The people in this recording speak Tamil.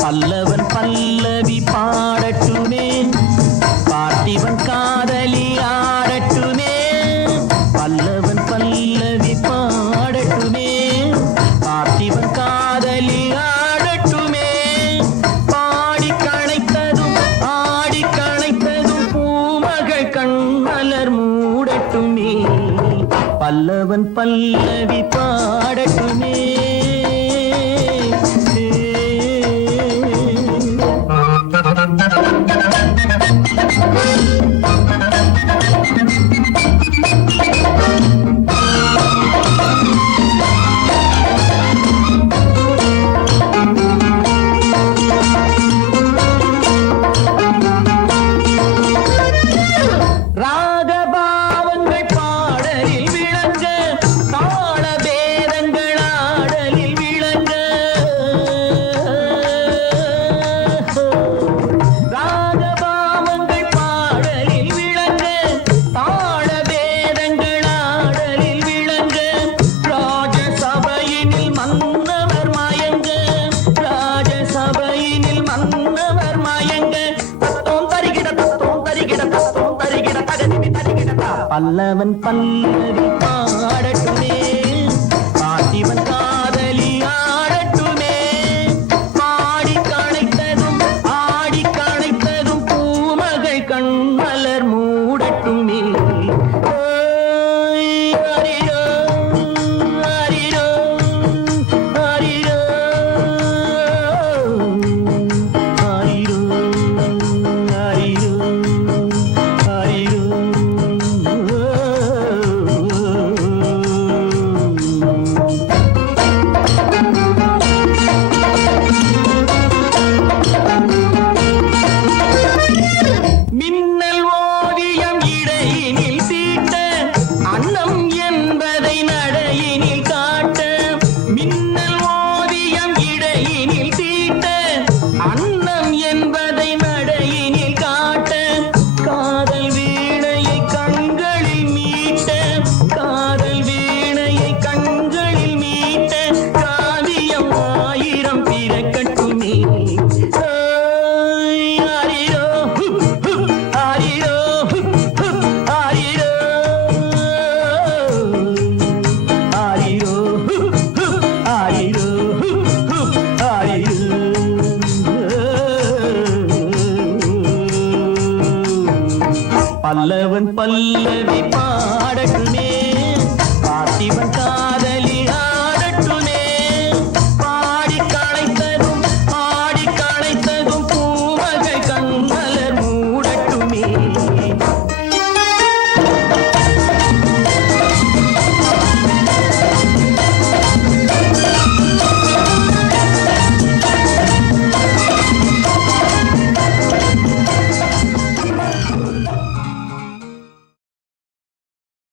பல்லவன் பல்லவி பாடட்டுமே, பார்த்திபன் காதலி ஆடட்டுமே. பல்லவன் பல்லவி பாடட்டுமே, பார்த்திபன் காதலி ஆடட்டுமே. பாடி கணைத்ததும் ஆடி கணைத்ததும் பூமகள் கண்மலர் மூடட்டுமே. பல்லவன் பல்லவி பாடட்டுமே. ராகபாவங்கள் பாடலில் விளங்க, தாள பேதங்கள் ஆடலில் விளங்க. ராகபாவங்கள் பாடலில் விளங்க, தாள பேதங்கள் ஆடலில் விளங்க. ராஜசபையினில் மன்னவர் மயங்க, ராஜசபையினில் மன்னவர் மயங்க. தத்தோம் தரிகிட தத்தோம் தரிகிட தத்தோம் தரிகிட தகதிமி தரிகிடதா. பல்லவன் பல்லவி பாடட்டுமே, பார்த்திபன் காதலி ஆடட்டுமே. பாடி கணைத்ததும் ஆடி கணைத்ததும் பூமகள் கண்மலர் மூடட்டுமே. அரிரோ அரிரோ அரிரோ அரிரோ அரிரோ அரிரோ. மின்னல் ஓவியம் இடையினில் தீட்ட, அன்னம் என்பதை நடையினில் காட்ட. மின்னல் ஓவியம் இடையினில் தீட்ட, அன்னம் என்பதை நடையினில் காட்ட. காதல் வீணையை கண்களில் மீட்ட, காதல் வீணையை கண்களில் மீட்ட. காவியம் ஆயிரம் பிறக்கட்டுமே. அரிரோ அரிரோ அரிரோ அரிரோ அரிரோ அரிரோ. பல்லவன் பல்லவி பாடட்டுமே, பார்த்திபன்